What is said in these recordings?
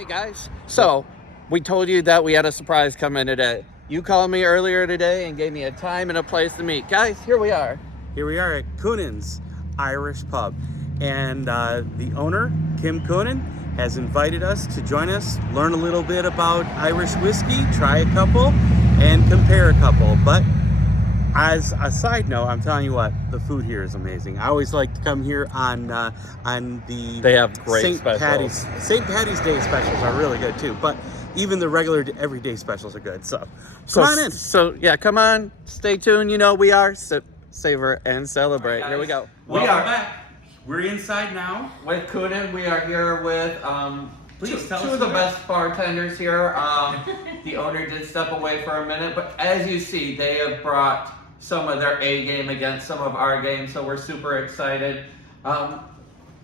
Hey guys, so we told you that we had a surprise coming today. You called me earlier today and gave me a time and a place to meet. Guys, here we are. Here we are at Coonans Irish Pub, and the owner, Kim Coonan, has invited us to join us, learn a little bit about Irish whiskey, try a couple, and compare a couple. But as a side note, I'm telling you what, the food here is amazing. I always like to come here on the They have great St. specials. Patty's Day specials are really good too. But even the regular everyday specials are good. So come on in. So yeah, come on, stay tuned. You know we are Sip, Savor, and Celebrate. Here we go. We are back. We're inside now. With Coonan, we are here with Please tell two us of the about best bartenders here. The owner did step away for a minute, but as you see, they have brought some of their A game against some of our game, so we're super excited. Tell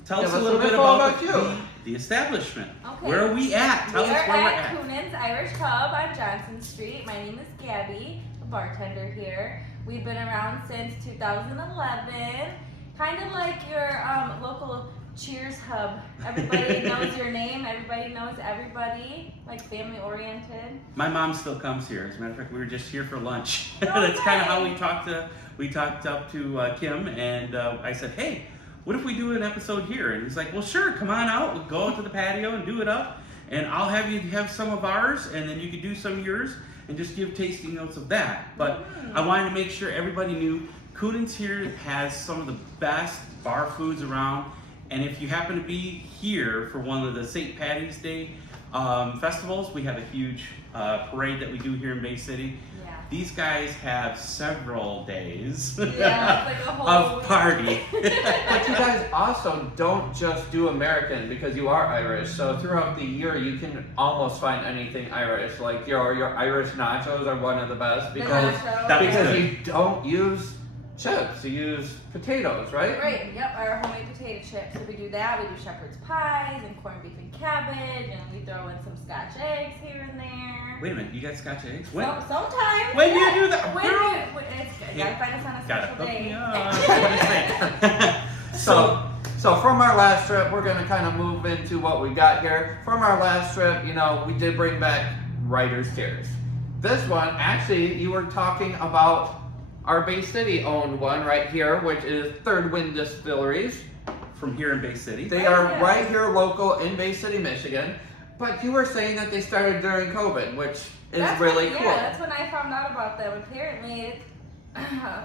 Give us us a little some bit info about you. the establishment. Okay. Where are we at? Tell we us are where we're at at. Coonans Irish Pub on Johnson Street. My name is Gabby, a bartender here. We've been around since 2011. Kind of like your local Cheers hub. Everybody knows your name. Everybody knows everybody. Like family oriented. My mom still comes here. As a matter of fact, we were just here for lunch. Oh, That's kind of how nice. we talked up to Kim, and I said, hey, what if we do an episode here? And he's like, well, sure, come on out. We'll go out to the patio and do it up, and I'll have you have some of ours, and then you could do some of yours, and just give tasting notes of that. But I wanted to make sure everybody knew Coonans here has some of the best bar foods around. And if you happen to be here for one of the St. Patty's Day festivals, we have a huge parade that we do here in Bay City. Yeah. These guys have several days Yeah, it's like a whole of week. party. But you guys also don't just do American because you are Irish. So throughout the year, you can almost find anything Irish. Like your Irish nachos are one of the best The because nachos. That was because good. you don't use chips. You use potatoes, right? Right, yep, our homemade potato chips. So we do that. We do shepherd's pies and corned beef and cabbage, and we throw in some Scotch eggs here and there. Wait a minute, you got Scotch eggs? When? Sometimes. When do you yeah. do that? When Girl. it's good. Yeah. Gotta find us on a Gotta special hook me day. up. I'm just saying. So from our last trip, we're gonna kind of move into what we got here. From our last trip, you know, we did bring back Writer's Tears. This one, actually, you were talking about our Bay City owned one right here, which is Third Wind Distilleries. From here in Bay City. They are right here local in Bay City, Michigan. But you were saying that they started during COVID, which is That's really when, cool. Yeah, that's when I found out about them. Apparently,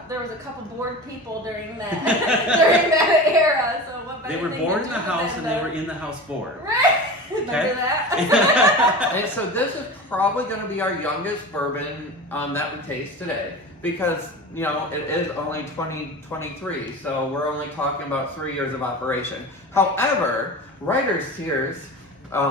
there was a couple bored people during that during that era. So what better They were thing to bored in do the house, than and they the- were in the house bored. Right. Remember that? And so this is probably going to be our youngest bourbon that we taste today because, you know, it is only 2023, so we're only talking about 3 years of operation. However, Writer's Tears,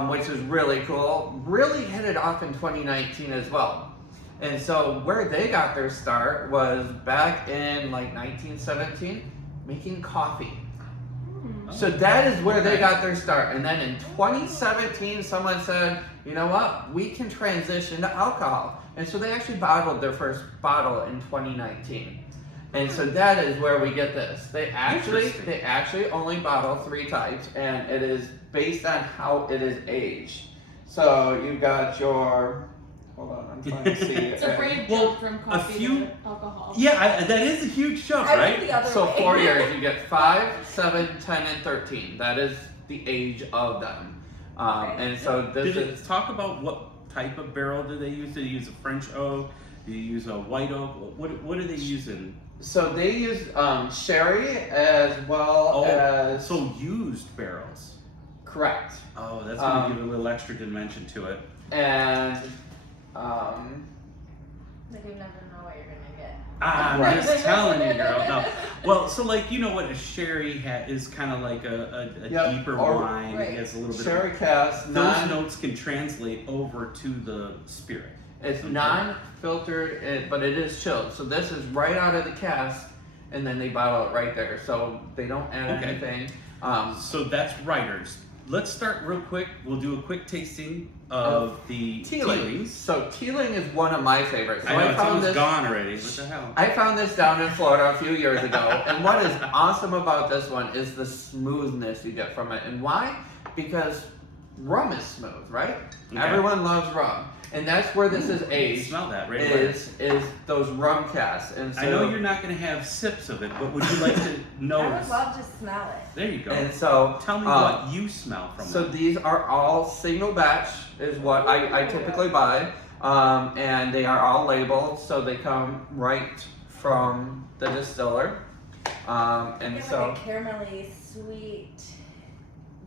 which is really cool, really hit it off in 2019 as well. And so where they got their start was back in like 1917, making coffee. So that is where they got their start. And then in 2017, someone said, you know what, we can transition to alcohol. And so they actually bottled their first bottle in 2019. And so that is where we get this. They actually only bottle 3 types, and it is based on how it is aged. So you've got your, hold on, I'm trying to see. It's a brave Well, jump from coffee few- to alcohol. Yeah, that is a huge jump, I right? went the other So way. 4 years, you get 5, 7, 10, and 13. That is the age of them. And so this Did is it talk about what type of barrel do they use? Do they use a French oak? Do you use a white oak? What are they using? so they use sherry as well as so used barrels. correct, Oh, that's gonna give a little extra dimension to it. and Like you never know what you're gonna get. I'm Right. just telling you, girl. No. Well, so like you know what a sherry is kind of like a Yep. deeper Or- wine. Right. It has a little bit sherry of cask. those notes can translate over to the spirit. It's Okay. non-filtered, but it is chilled. So this is right out of the cask, and then they bottle it right there. So they don't add Okay. anything. So that's writers. Let's start real quick. We'll do a quick tasting of the Teeling. Teelings. So Teeling is one of my favorites. So I know it's found almost this. gone already. What the hell? I found this down in Florida a few years ago, and what is awesome about this one is the smoothness you get from it. And why? Because rum is smooth, right? Okay. Everyone loves rum. And that's where this is aged. Smell that right is those rum casks. And so, I know you're not going to have sips of it, but would you like to know? I would love to smell it. There you go. And so Tell me what you smell from So them. these are all single batch is what I typically buy. And they are all labeled, so they come right from the distiller. And It's so like a caramelly, sweet,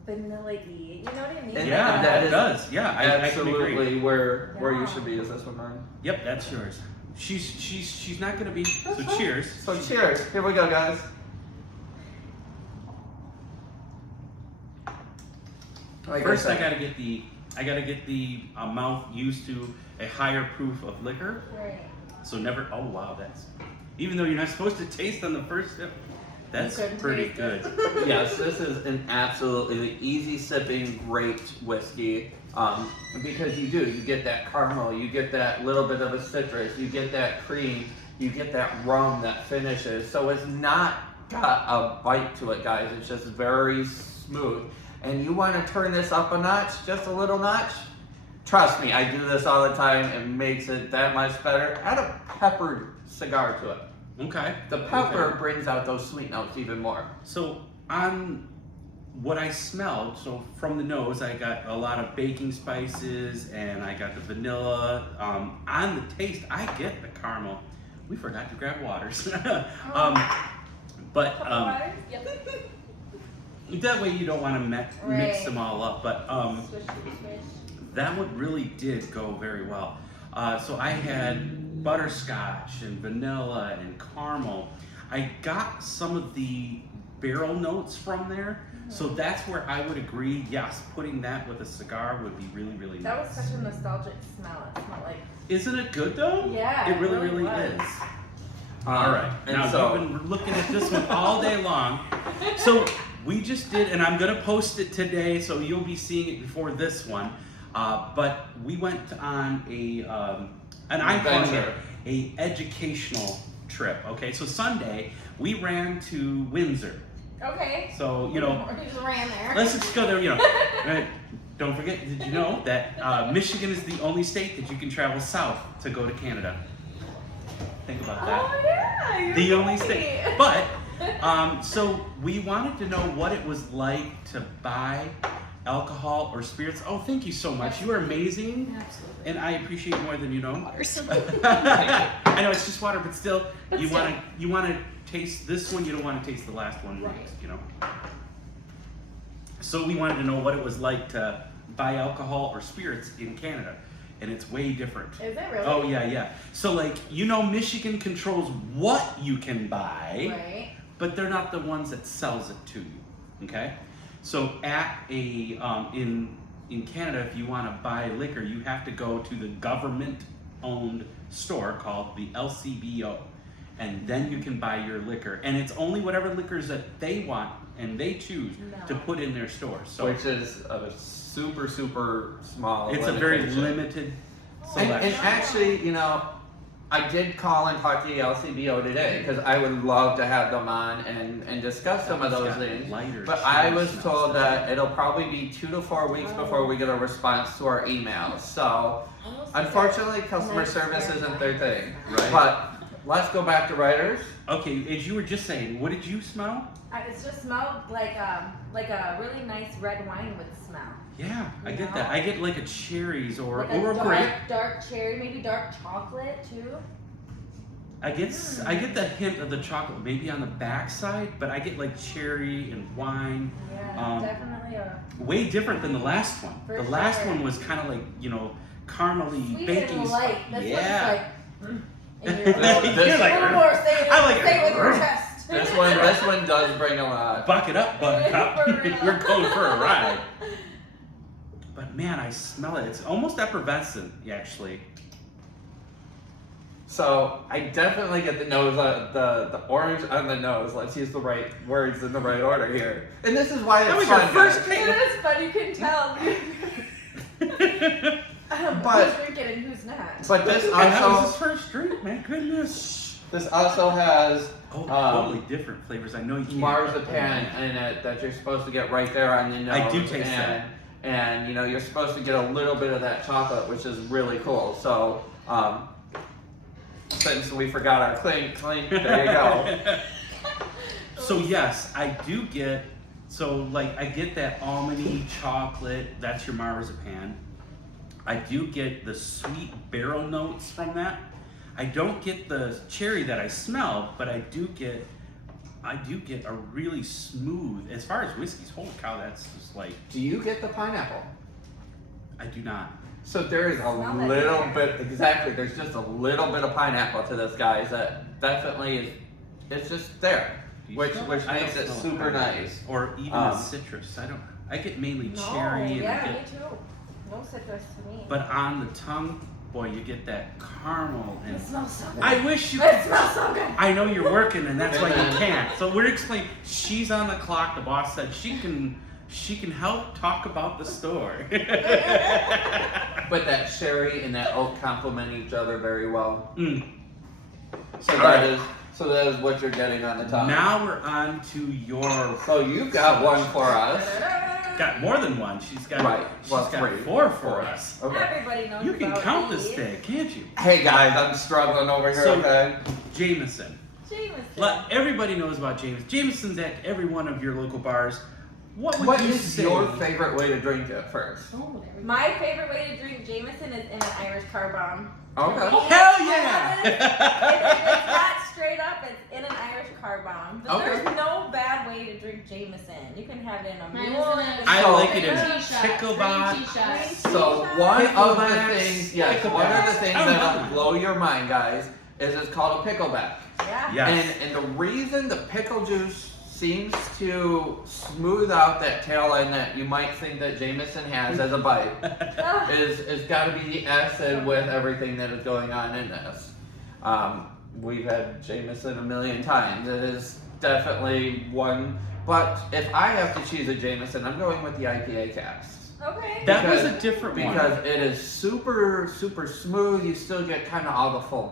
vanilla-y. You know what I mean? And Yeah, that it is does. Yeah, I can agree. absolutely where you Yeah. should be. Is this one mine? Yep, that's yours. She's not going to be. So That's fine. cheers. So cheers. Here we go, guys. Like First, I said, gotta get the mouth used to a higher proof of liquor. Right. So never. Oh wow, that's even though you're not supposed to taste on the first sip. That's couldn't pretty taste good. it. yes, this is an absolutely easy sipping, great whiskey. Because you get that caramel, you get that little bit of a citrus, you get that cream, you get that rum that finishes. So it's not got a bite to it, guys. It's just very smooth. And you want to turn this up a notch, just a little notch? Trust me, I do this all the time. It makes it that much better. Add a peppered cigar to it. Okay. The pepper Okay. brings out those sweet notes even more. So on what I smelled, so from the nose, I got a lot of baking spices and I got the vanilla. On the taste, I get the caramel. We forgot to grab waters. But Waters? Yep. that way you don't want to mix Right. them all up. But Swish, swish, swish. that one really did go very well. So I had butterscotch and vanilla and caramel. I got some of the barrel notes from there. So that's where I would agree, yes, putting that with a cigar would be really, really That nice. was such a nostalgic smell. It smelled like. Isn't it good though? Yeah, It really, it really really was. is. All right. And Now, so, we've been looking at this one all day long. So we just did, and I'm going to post it today, so you'll be seeing it before this one. But we went on an Adventure. a educational trip. Okay, so Sunday we ran to Windsor. Okay. So you know, You just ran there. let's just go there. You know, don't forget. Did you know that Michigan is the only state that you can travel south to go to Canada? Think about that. Oh yeah. You're The only right. state. But so we wanted to know what it was like to buy alcohol or spirits. Oh, thank you so much. You are amazing, Absolutely. and I appreciate more than you know. Water. I know it's just water, but still, But you still. want to taste this one. You don't want to taste the last one, Right. you know. So we wanted to know what it was like to buy alcohol or spirits in Canada, and it's way different. Is it really? Oh yeah. So like Michigan controls what you can buy, Right. but they're not the ones that sells it to you. Okay. So at a in Canada, if you want to buy liquor, you have to go to the government-owned store called the LCBO, and then you can buy your liquor. And it's only whatever liquors that they want and they choose to No. put in their stores. So which is a super, super small. it's a very limitation. limited And selection. actually, I did call and talk to the LCBO today because I would love to have them on and discuss some of It's those got things. lighter But I shades was and told stuff. that it'll probably be 2 to 4 weeks before we get a response to our emails. So, Almost unfortunately, customer Next service year. isn't their thing. Right. But let's go back to writers. Okay, as you were just saying, what did you smell? It just smelled like a really nice red wine would smell. Yeah, I You get know? that. I get like a cherries or Like a a grape. dark cherry, maybe dark chocolate too. I get the hint of the chocolate maybe on the backside, but I get like cherry and wine. Yeah, definitely a Way different than the last one. For The last sure. one was kind of like caramely sweet baking and light. This Yeah. one's like in your This- You're a like, little more say I like say it. with your chest. This one does bring a lot. buck it up, buttercup. For real. We're going for a ride. But man, I smell it. It's almost effervescent, actually. So I definitely get the nose, the orange on the nose. Let's use the right words in the right order here. And this is why That it's was your fun, first guys. taste. It is, but you can tell But- who's drinking and who's not. But this And that was his also first drink, man. Goodness. has Oh, totally different flavors. I know you can't. marzipan in it that you're supposed to get right there on the nose. I do taste and, that. and you know you're supposed to get a little bit of that chocolate, which is really cool. So since we forgot our clink, there you go. So yes, I do get, so like I get that almondy chocolate, that's your marzipan. I do get the sweet barrel notes from that. I don't get the cherry that I smell, but I do get a really smooth, as far as whiskeys, holy cow, that's just like, Do you get the pineapple? I do not. So there is a Smell it little there. bit, exactly, there's just a little bit of pineapple to this, guys, that definitely is, it's just there, Do you which smell which I makes don't it smell super pineapple. nice. Or even a citrus, I get mainly No, cherry and I yeah, get, me too. No citrus to me. but on the tongue, boy, you get that caramel and It smells so good. I wish you It smells so good. I know you're working and that's why you can't. So we're explaining, she's on the clock, the boss said she can help talk about the store. But that sherry and that oak complement each other very well. Mm. So All that right. is so that is what you're getting on the top. Now we're on to your, So you've got one for us. got more than one. She's got, Right. Well, she's got three. four for us. Okay. Everybody knows You can about count this these. thing, can't you? Hey guys, I'm struggling over here, So- okay? Jameson. Jameson. Everybody knows about Jameson. Jameson's at every one of your local bars. What would What you is say? your favorite way to drink it first? My favorite way to drink Jameson is in an Irish car bomb. Okay. Hell If yeah! it's not straight up, it's in an Irish car bomb. But Okay. there's no bad way to drink Jameson. You can have it in a Mine mule. is in a I So- like it in green tea shot. picklebot. Green tea shot. So one of the Picklebacks. things, yes, Picklebacks. one of the things Oh, that'll my. blow your mind, guys, is it's called a pickleback. Yeah. Yes. And the reason the pickle juice seems to smooth out that tail end that you might think that Jameson has as a bite Ugh. is got to be the acid with everything that is going on in this. We've had Jameson a million times. It is definitely one. But if I have to choose a Jameson, I'm going with the IPA cast. Okay. That was Because- a different one. Because it is super, super smooth. You still get kind of all the full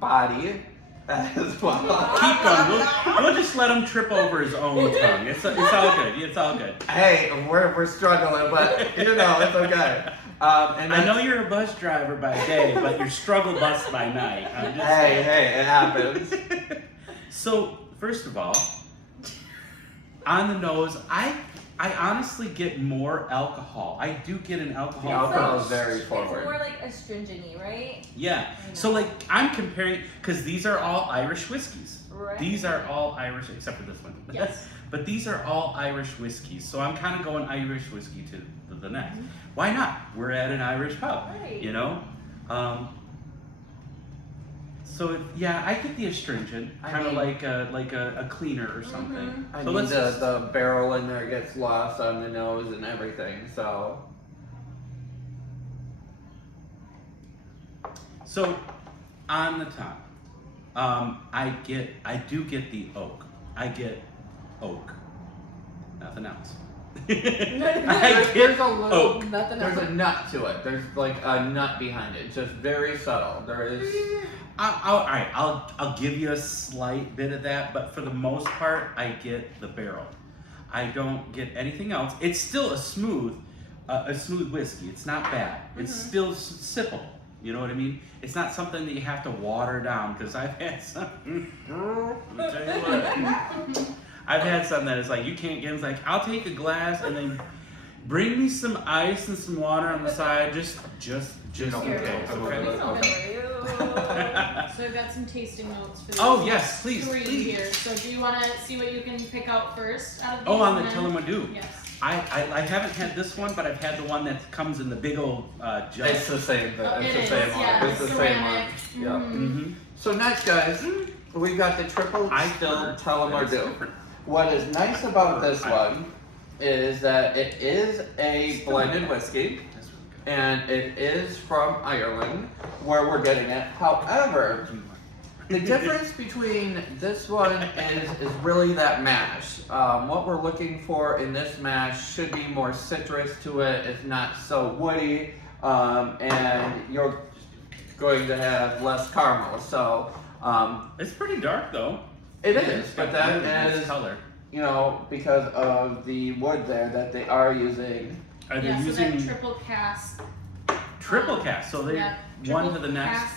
body as well. Keep going. We'll just let him trip over his own tongue. It's all good. It's all good. Hey, we're struggling, but you know it's okay. And I know that's- you're a bus driver by day, but you're struggle bus by night. I'm just Hey, saying. hey, it happens. So, first of all, on the nose, I honestly get more alcohol. I do get an The alcohol. alcohol is first. very It's more forward. like astringent-y, right? Yeah. So like I'm comparing because these are all Irish whiskeys. Right. These are all Irish except for this one. Yes. But these are all Irish whiskeys. So I'm kind of going Irish whiskey to the next. Why not? We're at an Irish pub, Right. you know? So yeah, I get the astringent, I kind of mean- like a cleaner or something. I So mean, let's just- the barrel in there gets lost on the nose and everything. So So, on the top, I do get the oak. I get oak. Nothing else. I there's get a little, oak. Nothing there's else. a nut to it. There's like a nut behind it, just very subtle. There is. All right, I'll give you a slight bit of that, but for the most part, I get the barrel. I don't get anything else. It's still a smooth whiskey. It's not bad. It's still sippable. You know what I mean? It's not something that you have to water down because I've had some. Let me tell you what. I've had some that is like you can't get. It's like I'll take a glass and then bring me some ice and some water on the side. Just. Okay, Okay. okay. So I've got some tasting notes for Oh these yes, please, three please. here. So do you want to see what you can pick out first out of these? Oh, on the and then- Tullamore do. Yes. I haven't had this one, but I've had the one that comes in the big old jug. It's the same. Oh, It's it the is, same one. yeah, It's the same ceramic. one. Yeah. Mhm. Mm-hmm. So next, guys, we've got the triple distilled Tullamore Dew. What is nice about this one is that it is a blended whiskey, and it is from Ireland, where we're getting it. However, the difference between this one is really that mash. What we're looking for in this mash should be more citrus to it. It's not so woody, and you're going to have less caramel. So It's pretty dark though. it It's is, but got really that nice is, color. you know, because of the wood there that they are using Are they Yeah, so using that triple cask. triple cast? So they're Yeah, one triple to the next. cask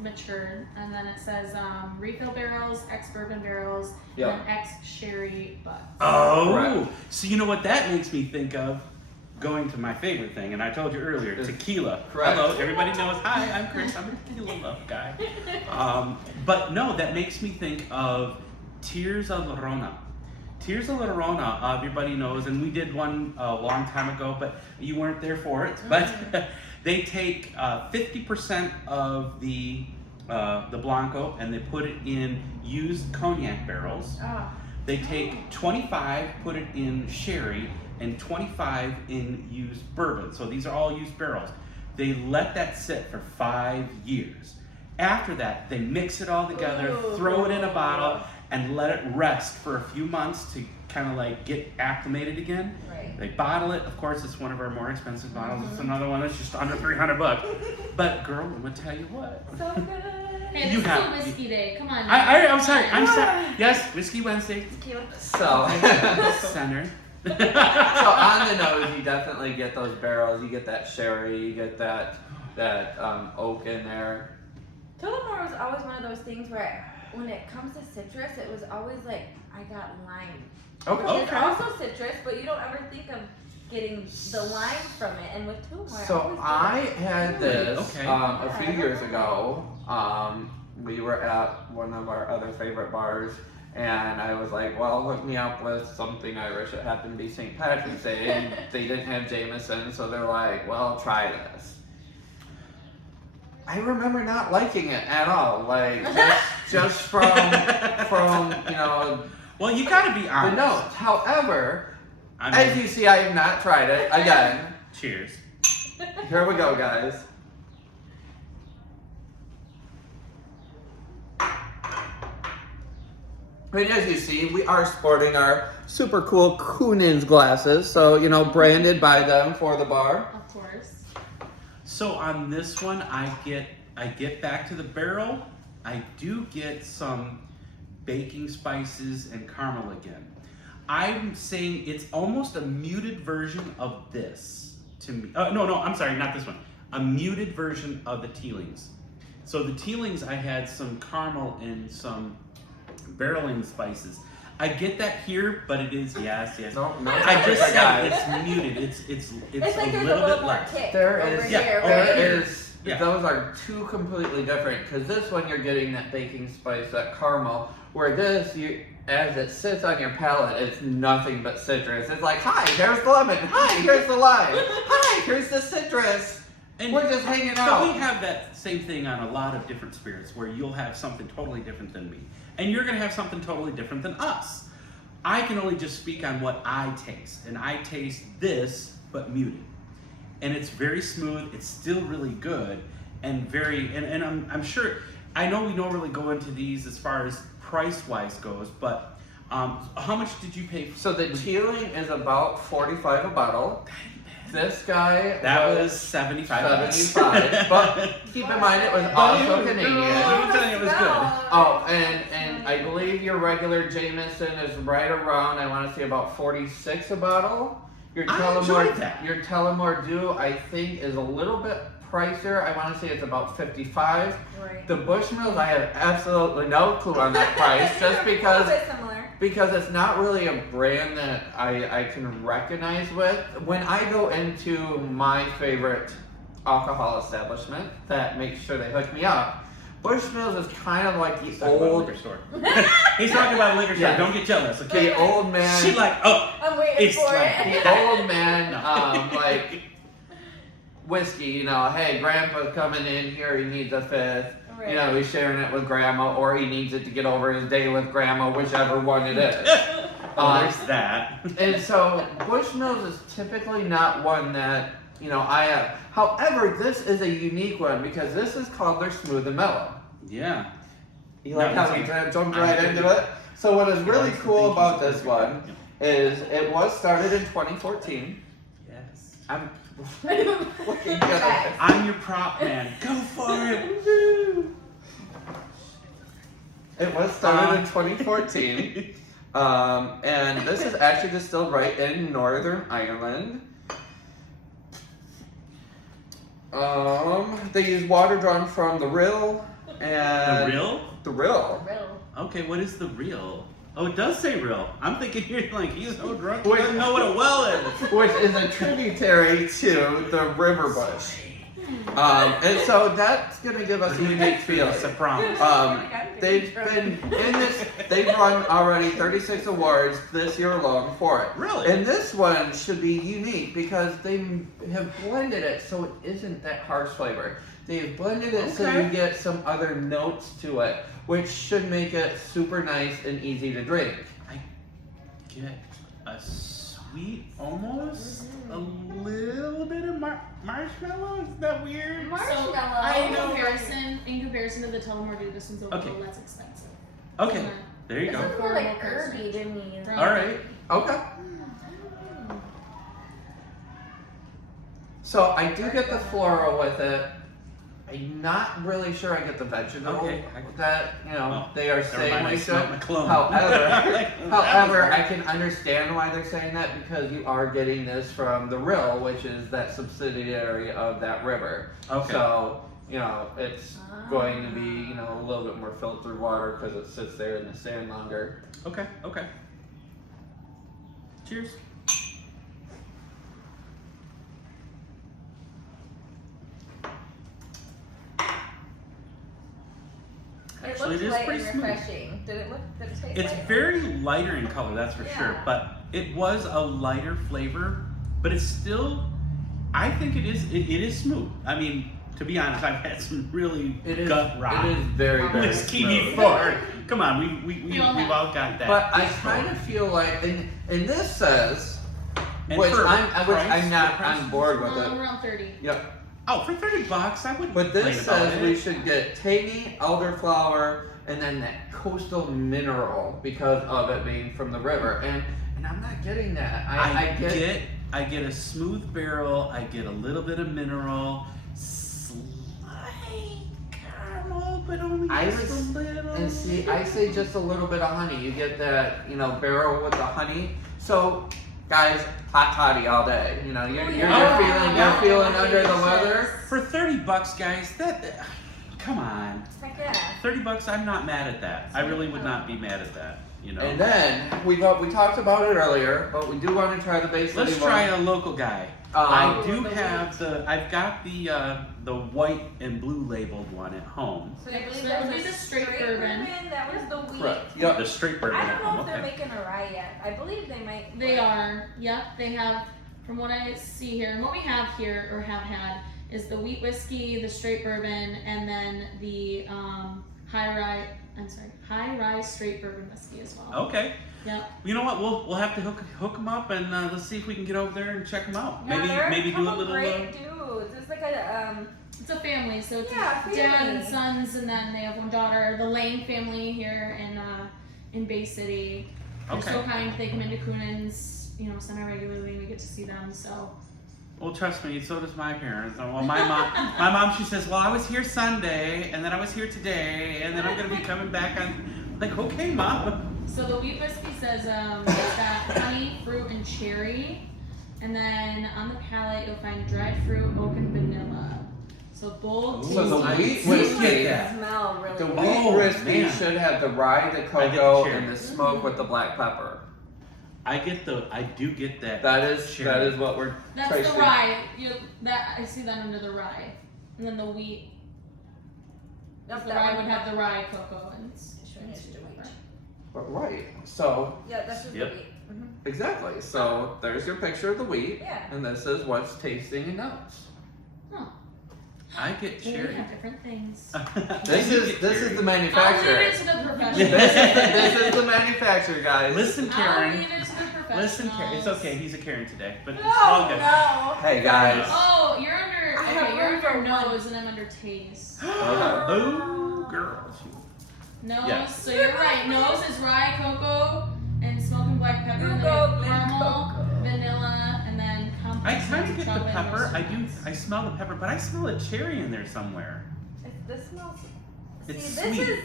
matured, and then it says refill barrels, ex bourbon barrels, Yep. and then ex sherry butts. Oh, Correct. so you know what that makes me think of? Going to my favorite thing, and I told you earlier, tequila. Correct. Hello, everybody knows. Hi, I'm Chris. I'm a tequila love guy. But no, that makes me think of Tears of Lorona. Tears of Lorona, everybody knows, and we did one a long time ago, but you weren't there for it. But they take 50% of the Blanco and they put it in used cognac barrels. Oh. They take 25, put it in sherry, and 25 in used bourbon. So these are all used barrels. They let that sit for 5 years. After that, they mix it all together, throw it in a bottle, and let it rest for a few months to kind of like get acclimated again. Right. They bottle it. Of course, it's one of our more expensive bottles. It's another one that's just under $300. But girl, I'm gonna tell you what. So good. Hey, You this have- is a whiskey day. Come on. I'm sorry. I'm sorry. Yes, Whiskey Wednesday. So, Center. so on the nose, you definitely get those barrels. You get that sherry. You get that oak in there. Tullamore was always one of those things where, when it comes to citrus, it was always like, I got lime. Okay. It's also citrus, but you don't ever think of getting the lime from it. And with Tullamore, So I had this Okay. a few years ago. We were at one of our other favorite bars, and I was like, well, hook me up with something Irish. It happened to be St. Patrick's Day, and they didn't have Jameson, so they're like, well, try this. I remember not liking it at all, like just from you know Well, you gotta be the honest. notes. However, I as mean, you see, I have not tried it again. cheers. Here we go, guys. And as you see, we are sporting our super cool Coonans glasses, so you know, branded by them for the bar. Of course. So on this one, I get back to the barrel. I do get some baking spices and caramel again. I'm saying it's almost a muted version of this to me. No, I'm sorry, not this one. A muted version of the Teelings. So the Teelings, I had some caramel and some barreling spices. I get that here, but it is yes. No, I just said guys. it's muted. It's It's like a there's little a little bit more less. kick There over is, here. yeah, right? there is. Yeah. Those are two completely different. Because this one you're getting that baking spice, that caramel. Where this, as it sits on your palate, it's nothing but citrus. It's like, hi, here's the lemon. Hi, here's the lime. Hi, here's the citrus. And We're just hanging But out. we have that same thing on a lot of different spirits where you'll have something totally different than me. And you're gonna have something totally different than us. I can only just speak on what I taste. And I taste this, but muted. And it's very smooth, it's still really good, and and I'm sure, I know we don't really go into these as far as price-wise goes, but how much did you pay for? So the Teeling is about $45 a bottle. This guy That was $75. 75, but keep in mind it was also Canadian. I'm telling you, it was good. Oh, and I believe your regular Jameson is right around, I want to say about 46 a bottle. Your I enjoyed Tullamore, that. your Tullamore Dew, I think, is a little bit pricier. I want to say it's about 55. Right. The Bushmills, I have absolutely no clue on that price, just A because little bit similar. because it's not really a brand that I can recognize with. When I go into my favorite alcohol establishment that makes sure they hook me up, Bushmills is kind of like He's the talking about a old, liquor store. He's talking about a liquor store. Yeah. Don't get jealous, okay? the old man, She like, oh, I'm waiting It's for like it. the old man, like whiskey. You know, hey, Grandpa's coming in here. He needs a fifth. Right. You know, he's sharing it with Grandma, or he needs it to get over his day with Grandma, whichever one it is. oh, there's that. And so Bushmills is typically not one that, you know, I have. However, this is a unique one because this is called their Smooth and Mellow. Yeah. You like No, how we that's jumped I right do. into it? So what is really Yes, cool thank you about so this much. one is it was started in 2014. Yes. I'm looking good at it. I'm your prop man. Go for it. It was started in 2014. And this is actually distilled right in Northern Ireland. They use water drawn from the rill and The real? The rill. Real. Okay, what is the real? Oh, it does say real. I'm thinking you're like, he's so drunk, he Wait. doesn't know what a well is. Which is a tributary to the river bush. And so that's gonna give us a unique feeling. It's a promise. They've been in this. They've won already 36 awards this year alone for it. Really? And this one should be unique because they have blended it so it isn't that harsh flavor. They've blended it so Okay. you get some other notes to it, which should make it super nice and easy to drink. I get a sweet, almost a little bit of marshmallow. Is that weird? So, Marshmallow. in comparison to the Tullamore, dude, this one's a Okay. little less expensive. Okay, there you This go. is more like herby to me. Right. All right. Okay. So I do get the floral with it. I'm not really sure I get the vegetable Okay. that Oh, they are Never saying mind, I we smelled should. my cologne. However, I can understand why they're saying that because you are getting this from the rill, which is that subsidiary of that river. Okay. So it's going to be a little bit more filtered water because it sits there in the sand longer. Okay. Cheers. It Actually, looks it is light pretty and smooth. refreshing. Did it taste It's light? very lighter in color, that's for sure. Yeah. But it was a lighter flavor, but it's still. I think it is. It is smooth. I mean, to be honest, I've had some really It is. gut rot It is very, very whiskey smooth. before. Come on, we've all have. all got that. But I kind of feel like, and this says, And which for I'm price, not the price- on board with it. Around 30. Yep. Oh, for $30, I wouldn't. But this complain about says it. we should get tangy elderflower and then that coastal mineral because of it being from the river, and I'm not getting that. I get a smooth barrel. I get a little bit of mineral, slight caramel, but only just a little. And see, I say just a little bit of honey. You get that, barrel with the honey. So, guys, hot toddy all day. You're yeah. feeling under the weather. For $30, guys, that come on. Heck yeah. $30, I'm not mad at that. I really would not be mad at that. And then we talked about it earlier, but we do want to try the Bay City Let's one. try a local guy. I do have I've got the white and blue labeled one at home. So I believe So that that was would be a the straight straight bourbon. That was the wheat. Correct. Yep. The straight bourbon I at don't know home. if they're Okay. making a rye yet. I believe they might. They are. Yep, they have. From what I see here, and what we have here or have had is the wheat whiskey, the straight bourbon, and then the high rye straight bourbon whiskey as well. Okay. Yep. You know what? We'll have to hook them up and let's see if we can get over there and check them out. Yeah, they're Maybe do a couple little. great dudes. It's like a It's a family, so it's Yeah, a dad family. and sons, and then they have one daughter. The Lane family here in Bay City. They're Okay. so kind. They come into Coonans, semi-regularly, and we get to see them. So Well, trust me, so does my parents. Well, my mom, she says, well, I was here Sunday, and then I was here today, and then I'm gonna be coming back on. Like, okay, mom. So the wheat whiskey says it's got honey, fruit, and cherry. And then on the palate, you'll find dried fruit, oak, and vanilla. So bold Ooh. So the tasty. wheat Sweet whiskey, get smell really the good. wheat Oh, whiskey man. should have the rye, the I get the cocoa, cherry. and the smoke with the black pepper. I do get that. That is cherry. what we're That's tracing. the rye. I see that under the rye. And then the wheat. Yep, The that rye one. would have the rye, cocoa, and Showing it to the wheat. But right. So Yeah, that's just Yep. the wheat. Mhm. exactly. So there's your picture of the wheat, Yeah. and this is what's tasting and notes. Oh, I get well, we cherry. have different things. This is the I'll leave manufacturer. it to the professionals. this is the manufacturer, guys. Listen, I'll Karen. leave it to the professionals. Listen, Karen. It's okay. He's a Karen today, but it's No, all good. no. Hey guys. Oh, you're under. I have Okay, you're room for under one. nose, and I'm under taste. Oh, girls. Nose. Yeah. So you're right. Nose is rye, cocoa, and smoking black pepper, You and go, then Big caramel, Cocoa. vanilla, and then I complex kind notes of get the chocolate and pepper. roasted I smell the pepper, but I smell a cherry in there somewhere. This smells. It's See, sweet. this is.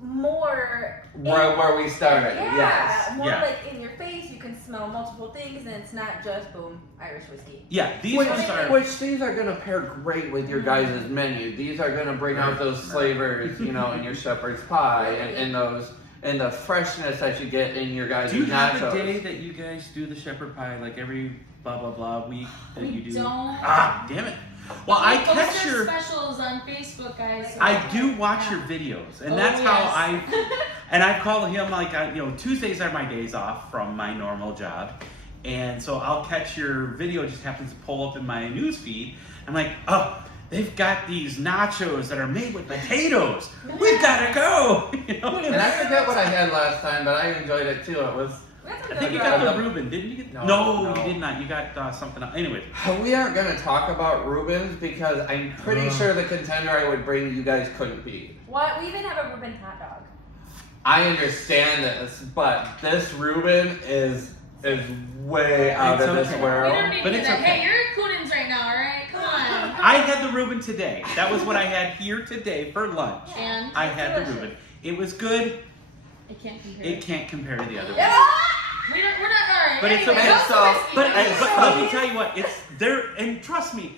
more where we started. Yeah, Yes. more Yeah. like in your face. You can smell multiple things, and it's not just boom Irish whiskey. Yeah, these Which, ones are. which these are gonna pair great with your guys' menu. These are gonna bring out those flavors, in your shepherd's pie and the freshness that you get in your guys' Do you have nachos. a day that you guys do the shepherd pie, like every blah blah blah week that you do? Don't. Ah, damn it. Well, I We post catch our your. specials on Facebook, guys. so- I do watch Yeah. your videos, and Oh, that's how yes. And I call him like Tuesdays are my days off from my normal job, and so I'll catch your video. Just happens to pull up in my news feed. I'm like, oh, they've got these nachos that are made with potatoes. We've gotta go. And I forget what I had last time, but I enjoyed it too. It was. We have some I think you good got rub. the Reuben, didn't you? Get... No, No, no. you did not. You got something else. Anyway. We aren't gonna talk about Reuben's because I'm pretty sure the contender I would bring you guys couldn't beat. What? We even have a Reuben hot dog. I understand this, but this Reuben is way out It's of this okay. We world. don't need But to do it's that. okay. Hey, you're at Coonans right now, alright? Come on. I had the Reuben today. That was what I had here today for lunch. And I had the delicious. Reuben. It was good. it can't compare. It can't compare to the other one. Yeah. We're not alright. But it's anyway, okay. how's the So- whiskey? But It's let so me tell you what, it's there, and trust me,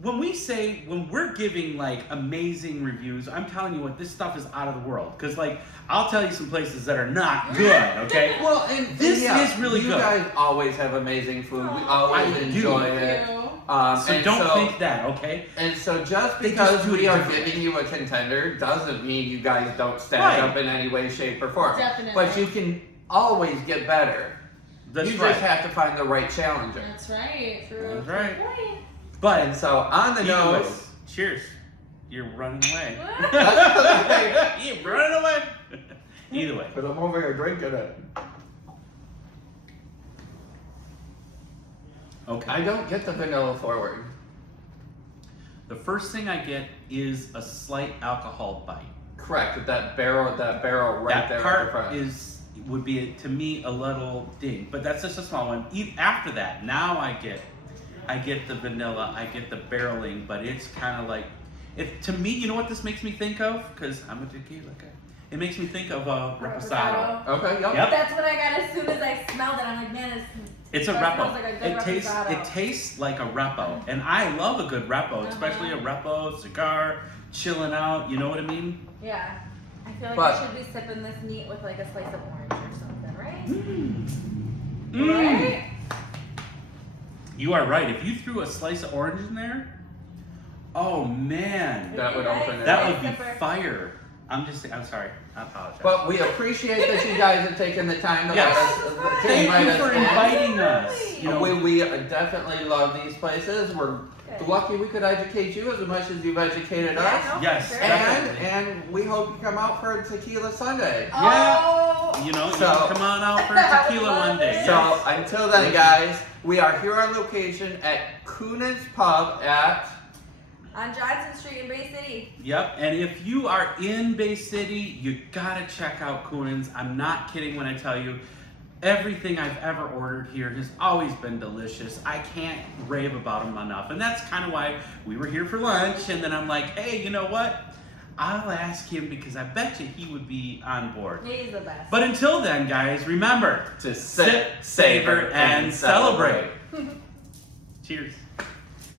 when we're giving like amazing reviews, I'm telling you what, this stuff is out of the world. Cause like, I'll tell you some places that are not good, okay? Well, and This yeah, is really you good. guys always have amazing food. We Aw. always I do. enjoy Thank it. you. So And don't think that, okay? And so just They because just do it we are differently. giving you a contender doesn't mean you guys don't stack Right. up in any way, shape, or form. Definitely. But you can always get better. That's you right. just have to find the right challenger. That's right. That's right. Wait. But And so on the either way, nose, cheers. You're running away. What? You're running away. Either way. but I'm over here drinking it. Okay. I don't get the vanilla forward. The first thing I get is a slight alcohol bite. Correct, with that barrel right That there at the part front. would be to me a little ding, but that's just a small one. After that, now I get the vanilla, I get the barreling, but it's kind of like, to me, you know what this makes me think of? Because I'm a tequila guy. It makes me think of a reposado. Okay, yep. Yep. That's what I got as soon as I smelled it. I'm like, man, It's a that repo. smells like a good It reposado. tastes like a repo, and I love a good repo, especially a repo cigar, chilling out. You know what I mean? Yeah. I feel like But- I should be sipping this neat with like a slice of orange or something, right? Mm. Right? You are right. If you threw a slice of orange in there, oh man, That would open it that up. would be Sipper. fire. I'm sorry. I apologize. But we appreciate that you guys have taken the time to Yes. let us to Thank invite you us for in. inviting us. You know, We definitely love these places. We're Good. lucky we could educate you as much as you've educated us. Yeah, no, Yes, for sure. definitely. And we hope you come out for a Tequila Sunday. Oh. you know, you So- can come on out for I would tequila love one day. it. So until then, guys, we are here on location at Coonans Pub at. On Johnson Street in Bay City. Yep, and if you are in Bay City, you gotta check out Coonans. I'm not kidding when I tell you, everything I've ever ordered here has always been delicious. I can't rave about them enough, and that's kind of why we were here for lunch. And then I'm like, hey, you know what? I'll ask him because I bet you he would be on board. He's the best. But until then, guys, remember To sip, savor, and celebrate. Cheers.